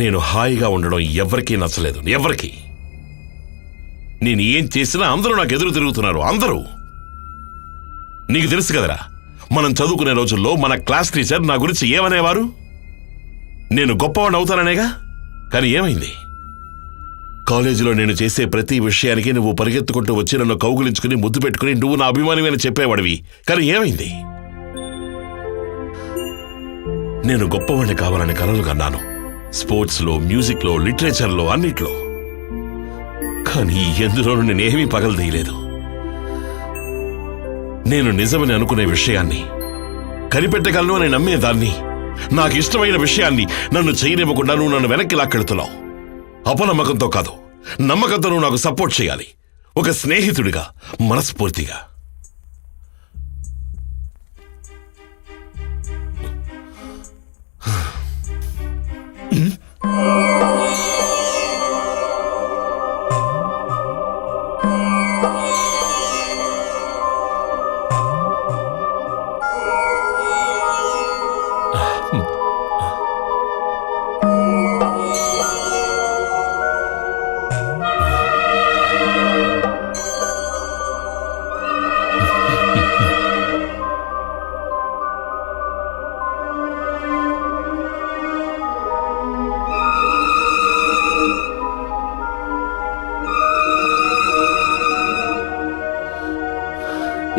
నేను హాయిగా ఉండడం ఎవరికీ నచ్చలేదు, ఎవరికి. నేను ఏం చేసినా అందరూ నాకు ఎదురు తిరుగుతున్నారు, అందరూ. నీకు తెలుసు కదరా, మనం చదువుకునే రోజుల్లో మన క్లాస్ టీచర్ నా గురించి ఏమనేవారు? నేను గొప్పవాడిని అవుతాననేగా. కానీ ఏమైంది? కాలేజీలో నేను చేసే ప్రతి విషయానికి నువ్వు పరిగెత్తుకుంటూ వచ్చి నన్ను కౌగులించుకుని ముద్దు పెట్టుకుని నువ్వు నా అభిమానివని చెప్పేవాడివి. కానీ ఏమైంది? నేను గొప్పవాడిని కావాలని కలలు కన్నాను, స్పోర్ట్స్లో, మ్యూజిక్లో, లిటరేచర్లో, అన్నిట్లో. కానీ ఎందులోనూ నేనేమీ పగలదీయలేదు. నేను నిజమని అనుకునే విషయాన్ని, కనిపెట్టగలను అని నమ్మేదాన్ని, నాకు ఇష్టమైన విషయాన్ని నన్ను చేయనివ్వకుండా నువ్వు నన్ను వెనక్కి లాక్కెళ్తున్నావు. అపనమ్మకంతో కాదు, నమ్మకంతో నువ్వు నాకు సపోర్ట్ చేయాలి, ఒక స్నేహితుడిగా, మనస్ఫూర్తిగా.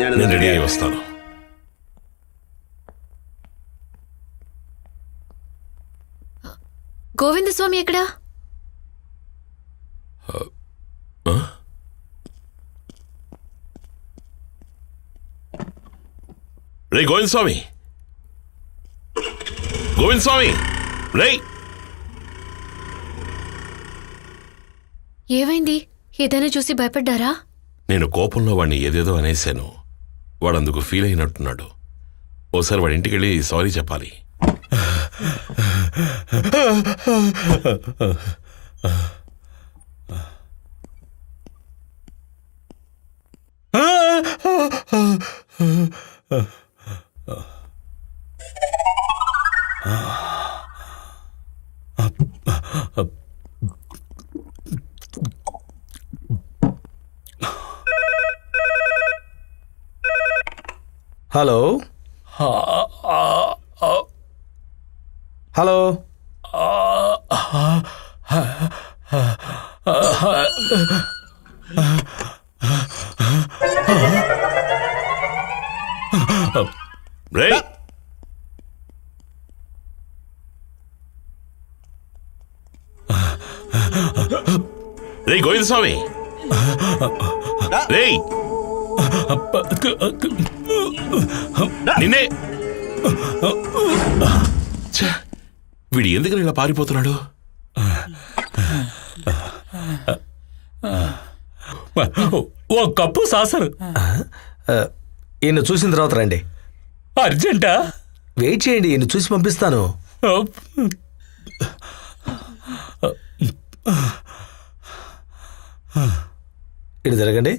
నేను రెడీ అయి వస్తాను. గోవిందస్వామి ఎక్కడా? రే గోవిందస్వామి, గోవిందస్వామి, రే. ఏమైంది? ఏదైనా చూసి భయపడ్డారా? నేను కోపంలో వాడిని ఏదేదో అనేశాను. వాడందుకు ఫీల్ అయినట్టున్నాడు. ఓసారి వాడి ఇంటికి వెళ్ళి సారీ చెప్పాలి. హలో హలో, రే రే గోవిందస్వామి, రే నిన్నే. వీడు ఎందుకు ఇలా పారిపోతున్నాడు? ఓ కప్పు సాసరు. ఈయన చూసిన తర్వాత రండి. అర్జెంటా? వెయిట్ చేయండి, ఈయన చూసి పంపిస్తాను. ఇటు జరగండి.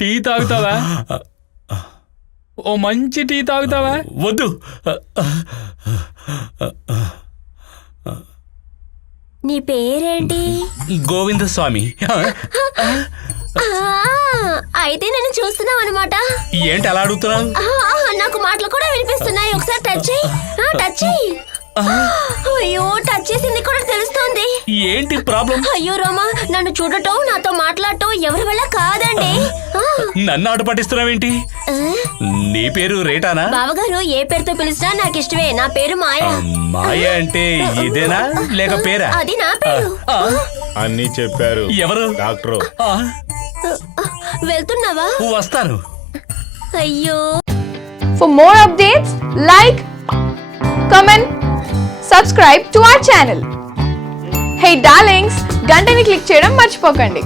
టీ తాగుతావా? ఓ మంచి టీ తాగుతావా? వద్దు. నీ పేరేంటి? గోవిందస్వామి. అయితే నన్ను చూస్తున్నావు అనమాట. ఏంటి అలా అడుగుతున్నావు? నాకు మాటలు కూడా వినిపిస్తున్నాయి. ఒకసారి టచ్ చేయి. టచ్ చేయి. అయ్యో, టచ్ చేసింది కూడా తెలుస్తోంది. ఏంటి ప్రాబ్లం? అయ్యో రోమా, నన్ను చూడటం, నాతో మాట్లాడటం ఎవరి వల్ల కాదండి. నన్ను ఆట పట్టిస్తున్నావేంటి? నీ పేరు రేటానా? బావగారు ఏ పేరుతో పిలిచినా నాకు ఇష్టమే. నా పేరు మాయ. మాయ అంటే ఇదేనా లేక పేరా? అది నా పేరు. అన్నీ చెప్పారు. ఎవరు? డాక్టరు. వెళ్తున్నావా? వస్తాను. అయ్యో. For more updates, like, comment, subscribe to our channel. Hey darlings, గంటని click చేయడం మర్చిపోకండి.